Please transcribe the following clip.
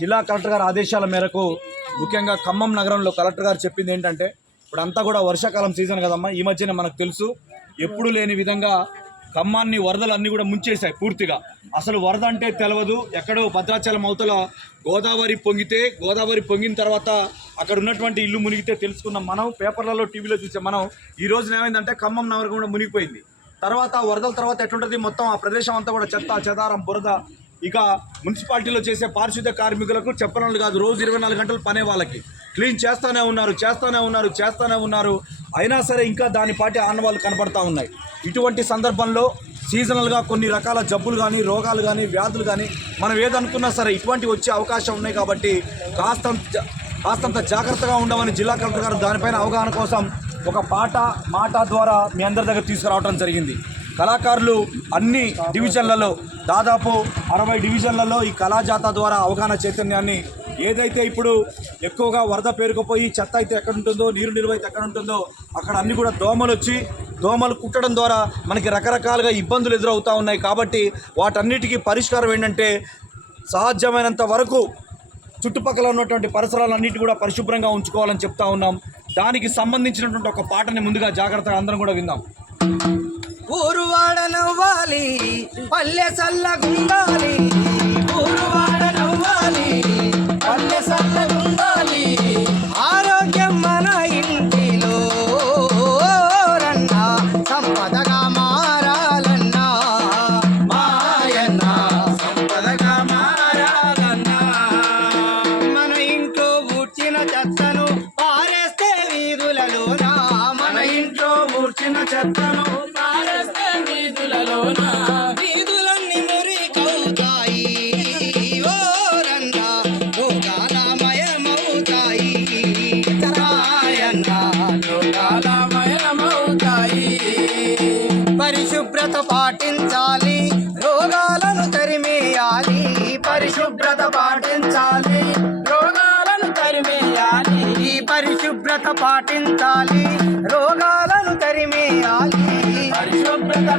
జిల్లా కలెక్టర్ గారి ఆదేశాల మేరకు ముఖ్యంగా ఖమ్మం నగరంలో కలెక్టర్ గారు చెప్పింది ఏంటంటే ఇప్పుడంతా కూడా వర్షాకాలం సీజన్ కదమ్మా. ఈ మధ్యనే మనకు తెలుసు ఎప్పుడు లేని విధంగా ఖమ్మాన్ని వరదలు అన్నీ కూడా ముంచేశాయి పూర్తిగా. అసలు వరద అంటే తెలియదు. ఎక్కడో భద్రాచలం అవతల గోదావరి పొంగిన తర్వాత అక్కడ ఉన్నటువంటి ఇల్లు మునిగితే తెలుసుకున్నాం మనం, పేపర్లలో టీవీలో చూసాం మనం. ఈ రోజున ఏమైందంటే ఖమ్మం నగరం కూడా మునిగిపోయింది. తర్వాత వరదల తర్వాత ఎట్లుంటుంది మొత్తం ఆ ప్రదేశం అంతా కూడా చెత్త చెదారం బురద. ఇక మున్సిపాలిటీలో చేసే పారిశుద్ధ్య కార్మికులకు చెప్పనట్లు కాదు, రోజు 24 గంటలు పనే వాళ్ళకి క్లీన్ చేస్తూనే ఉన్నారు. అయినా సరే ఇంకా దానిపాటి ఆనవాళ్ళు కనపడతా ఉన్నాయి. ఇటువంటి సందర్భంలో సీజనల్గా కొన్ని రకాల జబ్బులు కానీ రోగాలు కానీ వ్యాధులు కానీ మనం ఏదనుకున్నా సరే ఇటువంటి వచ్చే అవకాశం ఉన్నాయి. కాబట్టి కాస్తంత జాగ్రత్తగా ఉండమని జిల్లా కలెక్టర్ గారు దానిపైన అవగాహన కోసం ఒక మాట ద్వారా మీ అందరి దగ్గర తీసుకురావడం జరిగింది. కళాకారులు అన్ని డివిజన్లలో దాదాపు 60 డివిజన్లలో ఈ కళాజాత ద్వారా అవగాహన చైతన్యాన్ని ఏదైతే ఇప్పుడు ఎక్కువగా వరద పేరుకుపోయి చెత్త అయితే ఎక్కడ ఉంటుందో నీరు నిల్వ అయితే ఎక్కడ ఉంటుందో అక్కడ అన్నీ కూడా దోమలు కుట్టడం ద్వారా మనకి రకరకాలుగా ఇబ్బందులు ఎదురవుతూ ఉన్నాయి. కాబట్టి వాటన్నిటికీ పరిష్కారం ఏంటంటే సాధ్యమైనంత వరకు చుట్టుపక్కల ఉన్నటువంటి పరిసరాలన్నిటి కూడా పరిశుభ్రంగా ఉంచుకోవాలని చెప్తా ఉన్నాం. దానికి సంబంధించినటువంటి ఒక పాటని ముందుగా జాగ్రత్తగా అందరం కూడా విందాం. ఊరువాడ నవ్వాలి పల్లె సల్లగుండాలి, ఊరువాడ నవ్వాలి పల్లె సల్లగుండాలి, ఆరోగ్యం మన ఇంటిలో రన్నా సంపదగా మారాలన్నా, మాయన్న సంపదగా మారాలన్నా, మన ఇంట్లో ఊడ్చిన చెత్తను పారేస్తే వీధులలోనా, మన ఇంట్లో ఊడ్చిన చెత్తను వీధులన్నీ మురికవుతాయి, ఓరన్నా లోకాలమయమవుతాయి, లోకాలమయమవుతాయి. పరిశుభ్రత పాటించాలి, రోగాలను తరిమేయాలి, పరిశుభ్రత పాటించాలి, రోగాలను తరిమేయాలి, ఈ పరిశుభ్రత పాటించాలి, రోగాలను తరిమేయాలి, పరిశుభ్రత